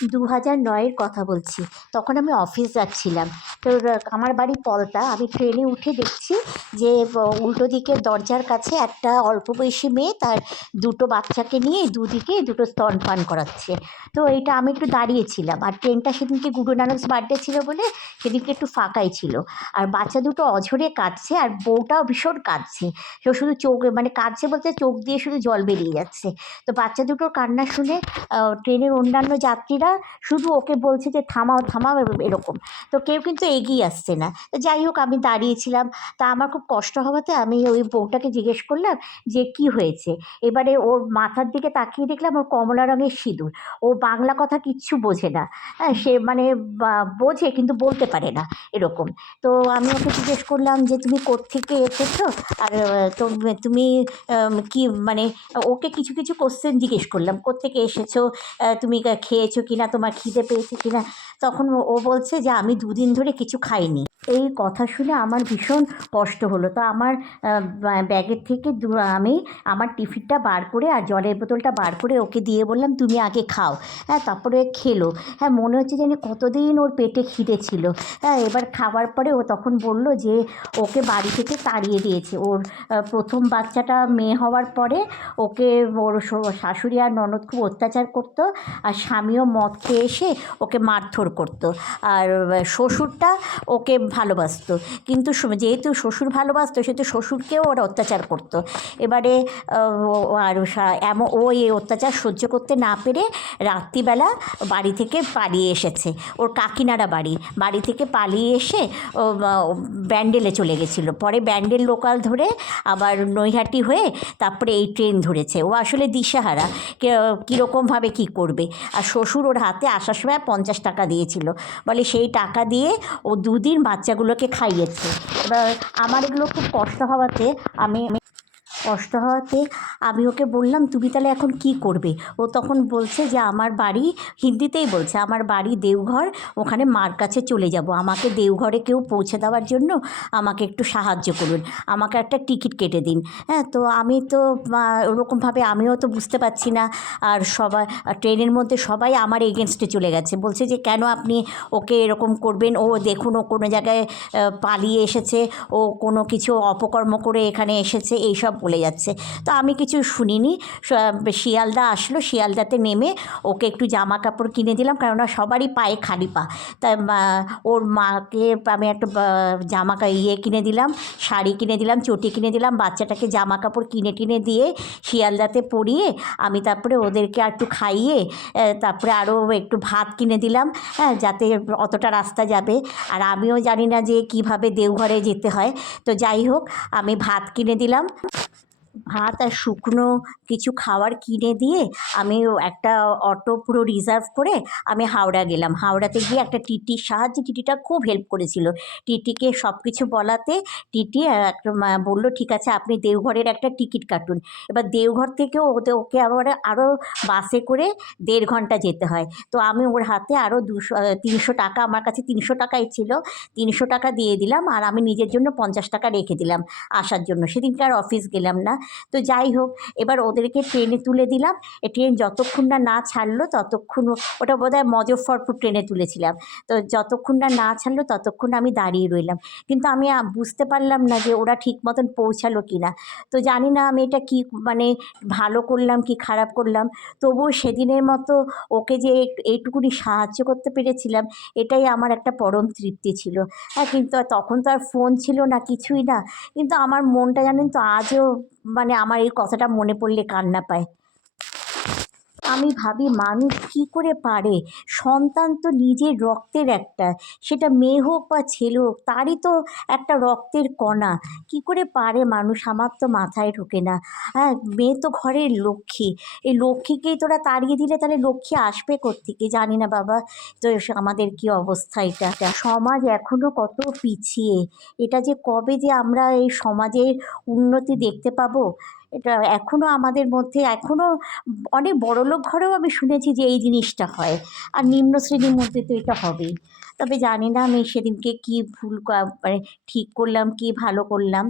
2009-এর কথা বলছি। তখন আমি অফিস যাচ্ছিলাম। তো আমার বাড়ি পলতা। আমি ট্রেনে উঠে দেখছি যে উল্টো দিকের দরজার কাছে একটা অল্প বয়সী মেয়ে তার দুটো বাচ্চাকে নিয়ে দুদিকে দুটো স্তনপান করাচ্ছে। তো এটা আমি একটু দাঁড়িয়েছিলাম। আর ট্রেনটা সেদিনকে গুরু নানকস বার্থডে ছিল বলে সেদিনকে একটু ফাঁকাই ছিল। আর বাচ্চা দুটো অঝরে কাঁদছে আর বউটাও ভীষণ কাঁদছে। সে শুধু চোখ মানে কাঁদছে বলতে চোখ দিয়ে শুধু জল বেরিয়ে যাচ্ছে। তো বাচ্চা দুটোর কান্না শুনে ট্রেনের অন্যান্য যাত্রীরা শুধু ওকে বলছে যে থামাও থামাও এরকম। তো কেউ কিন্তু এগিয়ে আসছে না। তো যাই হোক আমি দাঁড়িয়েছিলাম। তা আমার খুব কষ্ট হওয়াতে আমি ওই বউটাকে জিজ্ঞেস করলাম যে কি হয়েছে। এবারে ওর মাথার দিকে তাকিয়ে দেখলাম ওর কমলা রঙের সিঁদুর। ও বাংলা কথা কিচ্ছু বোঝে না। হ্যাঁ, সে মানে বোঝে কিন্তু বলতে পারে না এরকম। তো আমি ওকে জিজ্ঞেস করলাম যে তুমি কোত্থেকে এসেছো, আর তুমি কি মানে ওকে কিছু কিছু কোশ্চেন জিজ্ঞেস করলাম, কোত্থেকে এসেছো, তুমি খেয়েছো কিনা, তোমার খিদে পেয়েছে কিনা। তখন ও বলছে যে আমি দুদিন ধরে কিছু খাইনি। এই কথা শুনে আমার ভীষণ কষ্ট হলো। তো আমার ব্যাগের থেকে আমি আমার টিফিনটা বার করে আর জলের বোতলটা বার করে ওকে দিয়ে বললাম তুমি আগে খাও। হ্যাঁ, তারপরে খেলো। হ্যাঁ, মনে হচ্ছে যেন কতদিন ওর পেটে খিদে ছিল। হ্যাঁ, এবার খাওয়ার পরে ও তখন বলল যে ওকে বাড়ি থেকে তাড়িয়ে দিয়েছে। ওর প্রথম বাচ্চাটা মেয়ে হওয়ার পরে ওকে ওর শাশুড়ি আর ননদ খুব অত্যাচার করতো, আর স্বামীও মদ খেয়ে এসে ওকে মারধর করতো। আর শ্বশুরটা ওকে ভালোবাসতো, কিন্তু যেহেতু শ্বশুর ভালোবাসতো সেহেতু শ্বশুরকেও ওরা অত্যাচার করতো। এবারে আর ও এই অত্যাচার সহ্য করতে না পেরে রাত্রিবেলা বাড়ি থেকে পালিয়ে এসেছে। ওর কাকিনাড়া বাড়ি থেকে পালিয়ে এসে ও ব্যান্ডেলে চলে গেছিলো। পরে ব্যান্ডেল লোকাল ধরে আবার নৈহাটি হয়ে তারপরে এই ট্রেন ধরেছে। ও আসলে দিশেহারা, কীরকমভাবে কী করবে। আর শ্বশুর ওর হাতে আসার সময় 50 টাকা দিয়েছিল, বলে সেই টাকা দিয়ে ও দুদিন বাচ্চাগুলোকে খাইয়েছে। এবার আমার এগুলো খুব কষ্ট হওয়াতে আমি ওকে বললাম তুমি তাহলে এখন কি করবে। ও তখন বলছে যে আমার বাড়ি, হিন্দিতেই বলছে, আমার বাড়ি দেওঘর, ওখানে মার কাছে চলে যাব, আমাকে দেওঘরে কেউ পৌঁছে দেওয়ার জন্য আমাকে একটু সাহায্য করুন, আমাকে একটা টিকিট কেটে দিন। হ্যাঁ, তো আমি তো ওরকমভাবে আমিও তো বুঝতে পারছি না। আর সবাই ট্রেনের মধ্যে সবাই আমার এগেনস্টে চলে গেছে, বলছে যে কেন আপনি ওকে এরকম করবেন, ও দেখুন ও কোনো জায়গায় পালিয়ে এসেছে, ও কোনো কিছু অপকর্ম করে এখানে এসেছে, এইসব বলে যাচ্ছে। তো আমি কিছু শুনিনি। শিয়ালদা আসলো, শিয়ালদাতে নেমে ওকে একটু জামা কাপড় কিনে দিলাম, কেননা সবারই পায়ে খালি পা। তাই ওর মাকে আমি একটা কিনে দিলাম, শাড়ি কিনে দিলাম, চটি কিনে দিলাম, বাচ্চাটাকে জামা কাপড় কিনে টিনে দিয়ে শিয়ালদাতে পরিয়ে আমি তারপরে ওদেরকে একটু খাইয়ে তারপরে আরও একটু ভাত কিনে দিলাম। হ্যাঁ, যাতে অতটা রাস্তা যাবে, আর আমিও জানি না যে কিভাবে দেওঘরে যেতে হয়। তো যাই হোক, আমি ভাত কিনে দিলাম, ভাত আর শুকনো কিছু খাবার কিনে দিয়ে আমি একটা অটো পুরো রিজার্ভ করে আমি হাওড়া গেলাম। হাওড়াতে গিয়ে একটা টিটির সাহায্যে, টিটিটা খুব হেল্প করেছিল। টিটিকে সব কিছু বলাতে টিটি বলল ঠিক আছে আপনি দেওঘরের একটা টিকিট কাটুন। এবার দেওঘর থেকেও ওকে আবার আরও বাসে করে 1.5 ঘন্টা যেতে হয়। তো আমি ওর হাতে আরও 300 টাকা, আমার কাছে 300 টাকাই ছিল, 300 টাকা দিয়ে দিলাম, আর আমি নিজের জন্য 50 টাকা রেখে দিলাম আসার জন্য। সেদিনকে আর অফিস গেলাম না। তো যাই হোক, এবার ওদেরকে ট্রেনে তুলে দিলাম। ট্রেন যতক্ষণ না ছাড়লো ততক্ষণ, ওটা বোধহয় মজফ্ফরপুর ট্রেনে তুলেছিলাম। তো যতক্ষণ না ছাড়লো ততক্ষণ আমি দাঁড়িয়ে রইলাম, কিন্তু আমি বুঝতে পারলাম না যে ওরা ঠিক মতন পৌঁছালো কি না। তো জানি না আমি এটা কি মানে ভালো করলাম কি খারাপ করলাম, তবুও সেদিনের মতো ওকে যে এইটুকুনি সাহায্য করতে পেরেছিলাম এটাই আমার একটা পরম তৃপ্তি ছিল। হ্যাঁ, কিন্তু তখন তো আর ফোন ছিল না, কিছুই না। কিন্তু আমার মনটা জানেন তো আজও মানে আমার এই কথাটা মনে পড়লে কান্না পায়। আমি ভাবি মানুষ কি করে পারে, সন্তান তো নিজের রক্তের একটা, সেটা মেয়ে হোক বা ছেলে হোক, তারই তো একটা রক্তের কণা, কি করে পারে মানুষ, আমার তো মাথায় ঢোকে না। হ্যাঁ, মেয়ে তো ঘরের লক্ষ্মী, এই লক্ষ্মীকেই তোরা তাড়িয়ে দিলে তাহলে লক্ষ্মী আসবে কোত্থেকে, জানি না বাবা। তো আমাদের কি অবস্থা, এটা সমাজ এখনও কত পিছিয়ে, এটা যে কবে যে আমরা এই সমাজের উন্নতি দেখতে পাবো, এটা এখনও আমাদের মধ্যে, এখনও অনেক বড়লোক ঘরেও আমি শুনেছি যে এই জিনিসটা হয়, আর নিম্ন শ্রেণীর মধ্যে তো এটা হবেই। তবে জানি না আমি সেদিনকে কী ভুল মানে ঠিক করলাম কি ভালো করলাম।